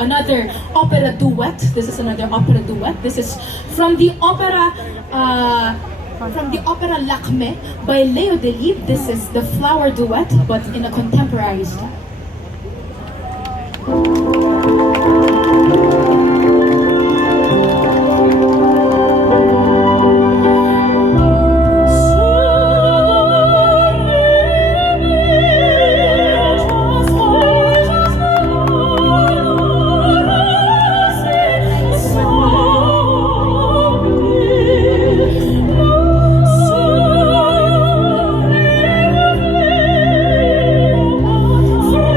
another opera duet. This is another opera duet. This is from the opera Lakme by Leo Delib. This is the flower duet, but in a contemporary style. From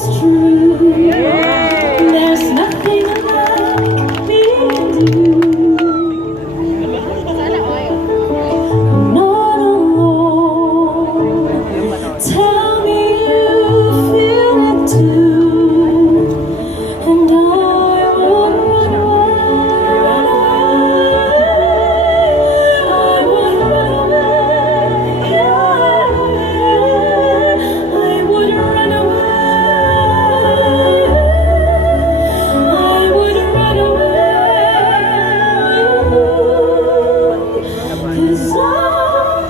it's true. There's nothing like me and you. I'm not alone. Tell me you feel it too. And I would run away. I would run away. I would run away. 'Cause I'm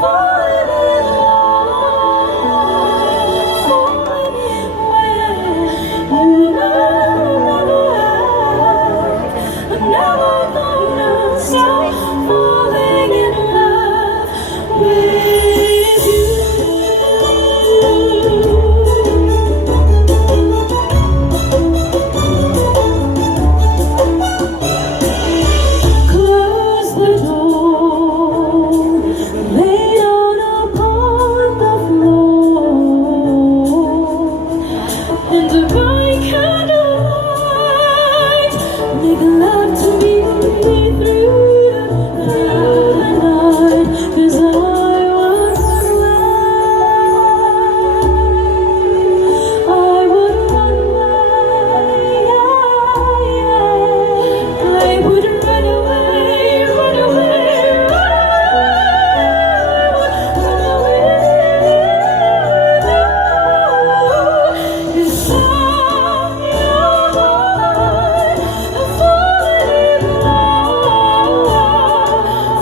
falling in love, falling in when you know I'm never gonna stop falling in love with you. Close the door, lay down upon the floor, and a bright candlelight, make love to me through the night. 'Cause I would run away. I would run away. I would run away, run away, run away. 'Cause I'm falling in love,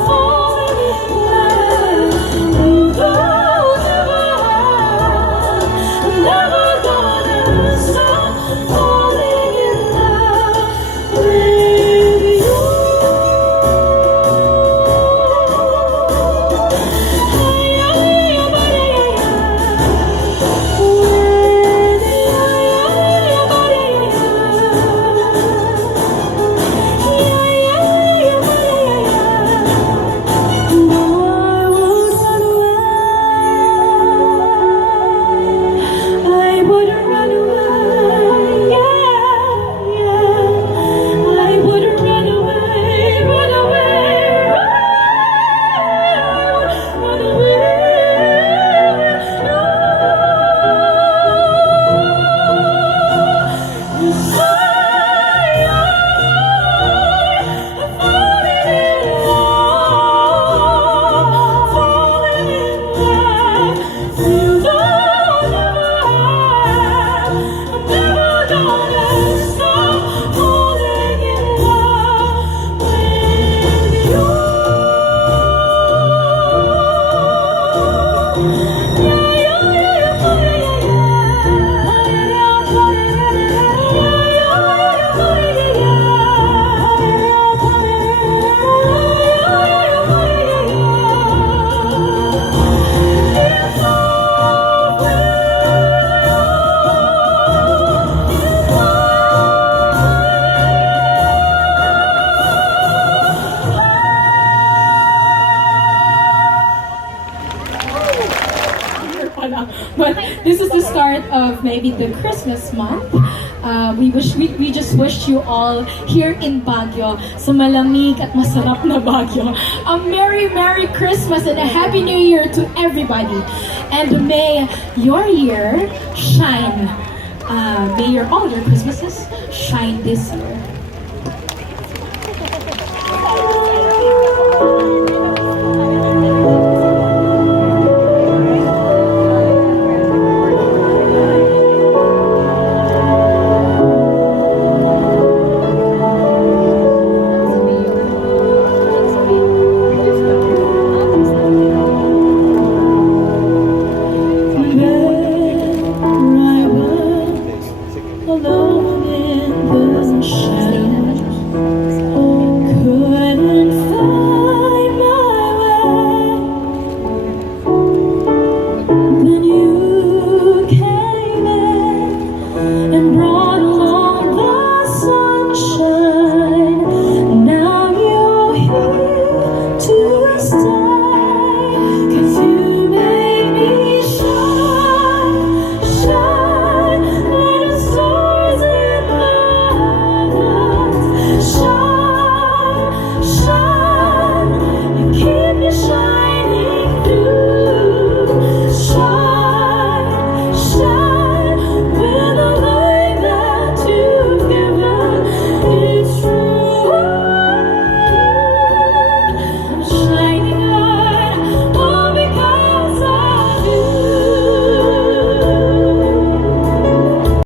falling in love. You don't I'm never gonna stop falling in love with you. I would run away, yeah. I would run away, run away, run away. But this is the start of maybe the Christmas month. We just wish you all here in Baguio, sa malamig at masarap na Baguio, a Merry Christmas and a Happy New Year to everybody. And may your year shine. May all your Christmases shine this year.